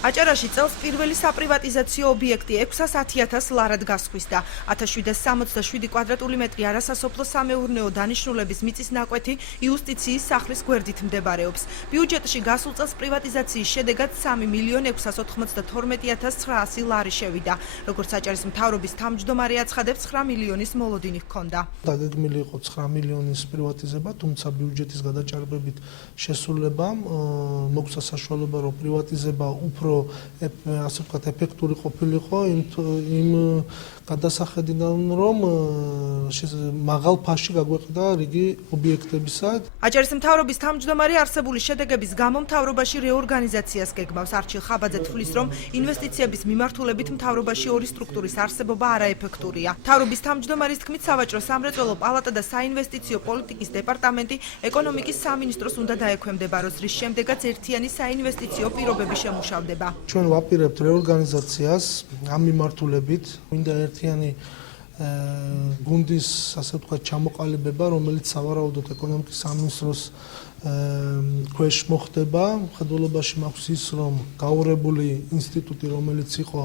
აჭარაში წელს პირველი საპრივატიზაციო ობიექტი 610.000 ლარად გასხვისდა. 1767 კვადრატული მეტრი არასასოფლო სამეურნეო დანიშნულების მიწის ნაკვეთი იუსტიციის სახლის გვერდით მდებარეობს. ბიუჯეტში გასულ წელს პრივატიზაციის შედეგად 3.692.900 ლარი შევიდა. როგორც აჭარის მთავრობის თავმჯდომარე აცხადებს, 9 მილიონის მოლოდინი ჰქონდა. დაგეგმილი იყო 9 მილიონის პრივატიზება, თუმცა ბიუჯეტის გადაჭარბებით შესრულებამ მოგვცა საშუალება, რომ პრივატიზება უფრო ასე ვთქვათ, ეფექტური ყოფილიყო იმ გადასახედიდან, რომ მაღალ ფასში გაგვეყიდა რიგი ობიექტებისა. აჭარის მთავრობის თავმჯდომარე არსებული შედეგების გამო მთავრობაში რეორგანიზაციას გეგმავს. არჩილ ხაბაძე თვლის, რომ ინვესტიციების მიმართულებით მთავრობაში ორი სტრუქტურის არსებობა არაეფექტურია. მთავრობის თავმჯდომარის თქმით, სავაჭრო სამრეწველო პალატა და საინვესტიციო პოლიტიკის დეპარტამენტი ეკონომიკის სამინისტროს უნდა დაექვემდებაროს, რის შემდეგაც ერთიანი საინვესტიციო პირობები შემუშავდება. ჩვენ ვაპირებთ რეორგანიზაციას ამ მიმართულებით, მინდა ერთიანი გუნდის, ასე ვთქვათ, ჩამოყალიბება, რომელიც სავარაუდოდ ეკონომიკის სამინისტროს ქვეშ მოხდება. მხედველობაში მაქვს ის, რომ გაურებული ინსტიტუტი, რომელიც იყო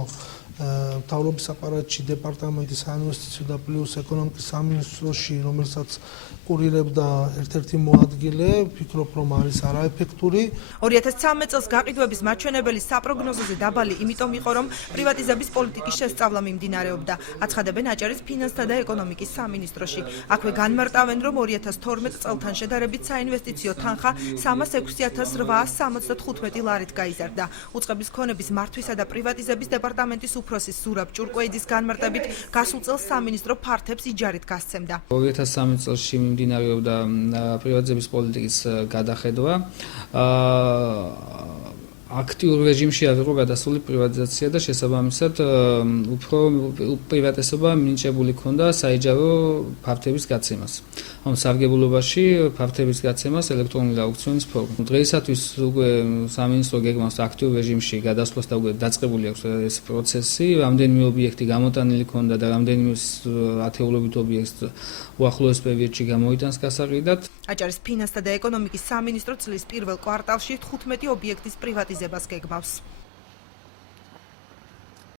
მთავრობის აპარატში, დეპარტამენტის საინვესტიციო და პლუს ეკონომიკის სამინისტროში, რომელსაც კურირებდა ერთ-ერთი მოადგილე, ვფიქრობ, რომ არის არაეფექტური. 2013 წელს გაყიდვების მაჩვენებელი საპროგნოზოზე დაბალი იმიტომ იყო, რომ პრივატიზების პოლიტიკის შესწავლა მიმდინარეობდა. აცხადებენ აჭარის ფინანსთა და ეკონომიკის სამინისტროში. აქვე განმარტავენ, რომ 2012 წელთან შედარებით საინვესტიციო თანხა 306.875 ლარით გაიზარდა. უწყების ქონების მართვისა და პრივატიზების დეპარტამენტის უფროსის ზურაბ ჭურკვეიძის განმარტებით, გასულ წელს სამინისტრო ფართებს იჯარით გასცემდა. 2013 წელს მიმდინარეობდა პრივატიზების პოლიტიკის გადახედვა. აქტიურ რეჟიმში არ იყო გადასული პრივატიზაცია და შესაბამისად უფრო პრივატიზება მინიჭებული ქონდა საიჯარო ფართების გაცემას. ანუ სარგებლობაში ფართების გაცემას ელექტრონული აუქციონის ფორმით. დღეისათვის უკვე სამინისტრო გეგმავს აქტიურ რეჟიმში გადასვლას და უკვე დაწყებული აქვს ეს პროცესი. რამდენიმე ობიექტი გამოტანილი ქონდა და რამდენიმე ათეულობით ობიექტს უახლოეს პერიოდში გამოიტანს გასაყიდად. აჭარის ფინანსთა და ეკონომიკის სამინისტრო წლის პირველ კვარტალში 15 ობიექტის პრივატიზებას გეგმავს.